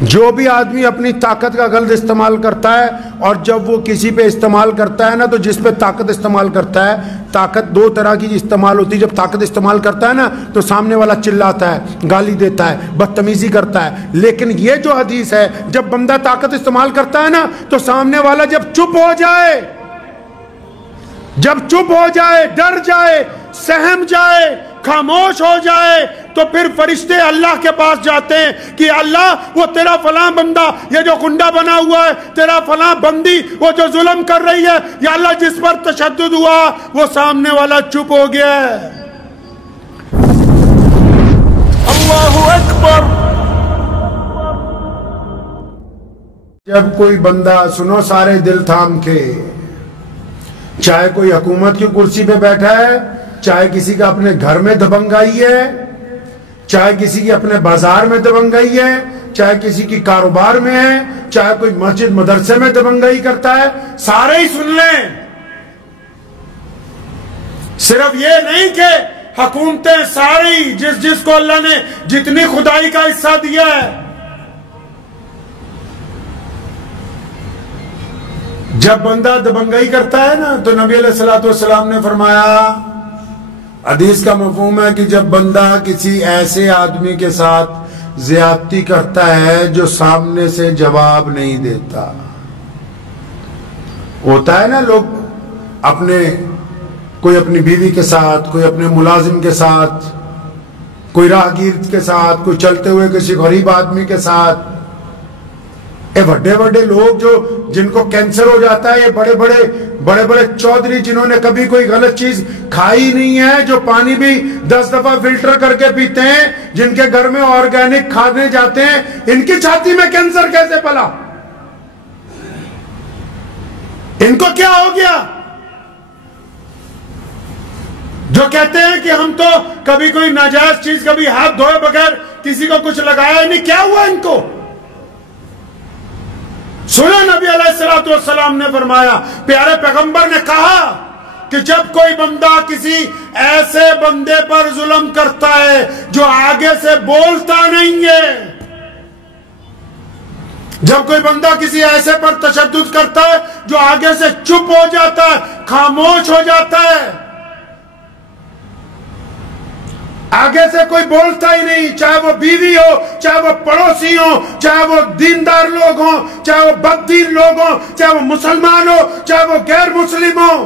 جو بھی آدمی اپنی طاقت کا غلط استعمال کرتا ہے اور جب وہ کسی پہ استعمال کرتا ہے نا تو جس پہ طاقت استعمال کرتا ہے، طاقت دو طرح کی استعمال ہوتی ہے. جب طاقت استعمال کرتا ہے نا تو سامنے والا چلاتا ہے، گالی دیتا ہے، بدتمیزی کرتا ہے. لیکن یہ جو حدیث ہے، جب بندہ طاقت استعمال کرتا ہے نا تو سامنے والا جب چپ ہو جائے، ڈر جائے، سہم جائے، خاموش ہو جائے، تو پھر فرشتے اللہ کے پاس جاتے ہیں کہ اللہ وہ تیرا فلاں بندہ یہ جو گنڈا بنا ہوا ہے، تیرا فلاں بندی وہ جو ظلم کر رہی ہے، یا اللہ جس پر تشدد ہوا وہ سامنے والا چپ ہو گیا ہے. اللہ اکبر. جب کوئی بندہ، سنو سارے دل تھام کے، چاہے کوئی حکومت کی کرسی پہ بیٹھا ہے، چاہے کسی کا اپنے گھر میں دبنگائی ہے، چاہے کسی کی اپنے بازار میں دبنگائی ہے، چاہے کسی کی کاروبار میں ہے، چاہے کوئی مسجد مدرسے میں دبنگائی کرتا ہے، سارے ہی سن لیں. صرف یہ نہیں کہ حکومتیں ساری، جس کو اللہ نے جتنی خدائی کا حصہ دیا ہے، جب بندہ دبنگائی کرتا ہے نا تو نبی علیہ السلام نے فرمایا، حدیث کا مفہوم ہے کہ جب بندہ کسی ایسے آدمی کے ساتھ زیادتی کرتا ہے جو سامنے سے جواب نہیں دیتا. ہوتا ہے نا لوگ کوئی اپنی بیوی کے ساتھ، کوئی اپنے ملازم کے ساتھ، کوئی راہگیر کے ساتھ، کوئی چلتے ہوئے کسی غریب آدمی کے ساتھ. بڑے لوگ جن کو کینسر ہو جاتا ہے، یہ بڑے چودھری جنہوں نے کبھی کوئی غلط چیز کھائی نہیں ہے، جو پانی بھی 10 دفعہ فلٹر کر کے پیتے ہیں، جن کے گھر میں آرگینک کھانے جاتے ہیں، ان کی چھاتی میں کینسر کیسے پلا؟ ان کو کیا ہو گیا؟ جو کہتے ہیں کہ ہم تو کبھی کوئی ناجائز چیز، کبھی ہاتھ دھوئے بغیر کسی کو کچھ لگایا نہیں، کیا ہوا ان کو؟ سنا نبی علیہ السلام نے فرمایا، پیارے پیغمبر نے کہا کہ جب کوئی بندہ کسی ایسے بندے پر ظلم کرتا ہے جو آگے سے بولتا نہیں ہے، جب کوئی بندہ کسی ایسے پر تشدد کرتا ہے جو آگے سے چپ ہو جاتا ہے، خاموش ہو جاتا ہے، آگے سے کوئی بولتا ہی نہیں، چاہے وہ بیوی ہو، چاہے وہ پڑوسی ہو، چاہے وہ دیندار لوگ ہوں، چاہے وہ بددین لوگ ہوں، چاہے وہ مسلمان ہو، چاہے وہ غیر مسلم ہو.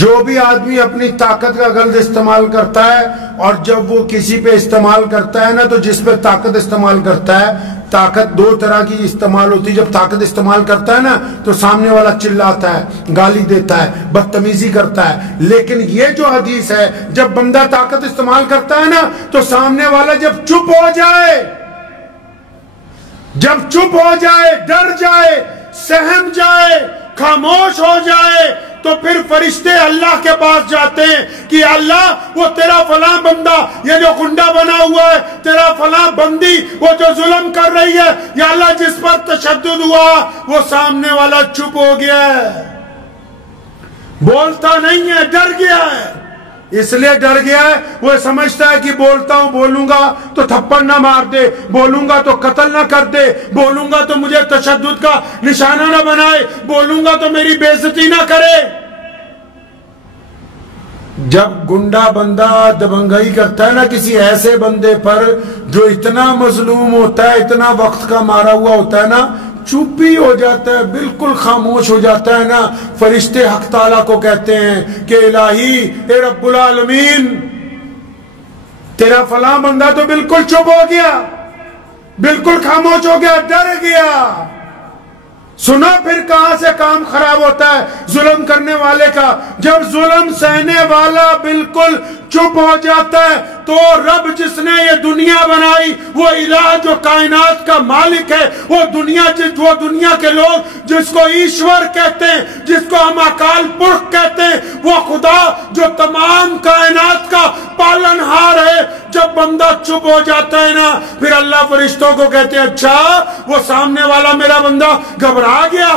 جو بھی آدمی اپنی طاقت کا غلط استعمال کرتا ہے اور جب وہ کسی پہ استعمال کرتا ہے نا تو جس پہ طاقت استعمال کرتا ہے، طاقت دو طرح کی استعمال ہوتی ہے. جب طاقت استعمال کرتا ہے نا تو سامنے والا چلاتا ہے، گالی دیتا ہے، بدتمیزی کرتا ہے. لیکن یہ جو حدیث ہے، جب بندہ طاقت استعمال کرتا ہے نا تو سامنے والا جب چپ ہو جائے، ڈر جائے، سہم جائے، خاموش ہو جائے، تو پھر فرشتے اللہ کے پاس جاتے ہیں کہ اللہ وہ تیرا فلاں بندہ یہ جو گنڈا بنا ہوا ہے، تیرا فلاں بندی وہ جو ظلم کر رہی ہے، یا اللہ جس پر تشدد ہوا وہ سامنے والا چپ ہو گیا ہے، بولتا نہیں ہے، ڈر گیا ہے. اس لیے ڈر گیا ہے، وہ سمجھتا ہے کہ بولوں گا تو تھپڑ نہ مار دے، بولوں گا تو قتل نہ کر دے، بولوں گا تو مجھے تشدد کا نشانہ نہ بنائے، بولوں گا تو میری بے عزتی نہ کرے. جب گنڈا بندہ دبنگائی کرتا ہے نا کسی ایسے بندے پر جو اتنا مظلوم ہوتا ہے، اتنا وقت کا مارا ہوا ہوتا ہے نا، چپ ہی ہو جاتا ہے، بالکل خاموش ہو جاتا ہے نا. فرشتے حق تعالیٰ کو کہتے ہیں کہ الہی، اے رب العالمین، تیرا فلاں بندہ تو بالکل چپ ہو گیا، بالکل خاموش ہو گیا، ڈر گیا. سنا پھر کہاں سے کام خراب ہوتا ہے ظلم کرنے والے کا؟ جب ظلم سہنے والا بالکل چپ ہو جاتا ہے تو رب جس نے یہ دنیا بنائی، وہ الہ جو کائنات کا مالک ہے، وہ دنیا کے لوگ جس کو ایشور کہتے ہیں، جس کو ہم اکال پرخ کہتے ہیں، وہ خدا جو تمام کائنات کا پالنہار ہے، جب بندہ چپ ہو جاتا ہے نا پھر اللہ فرشتوں کو کہتے ہیں اچھا وہ سامنے والا میرا بندہ گھبرا گیا،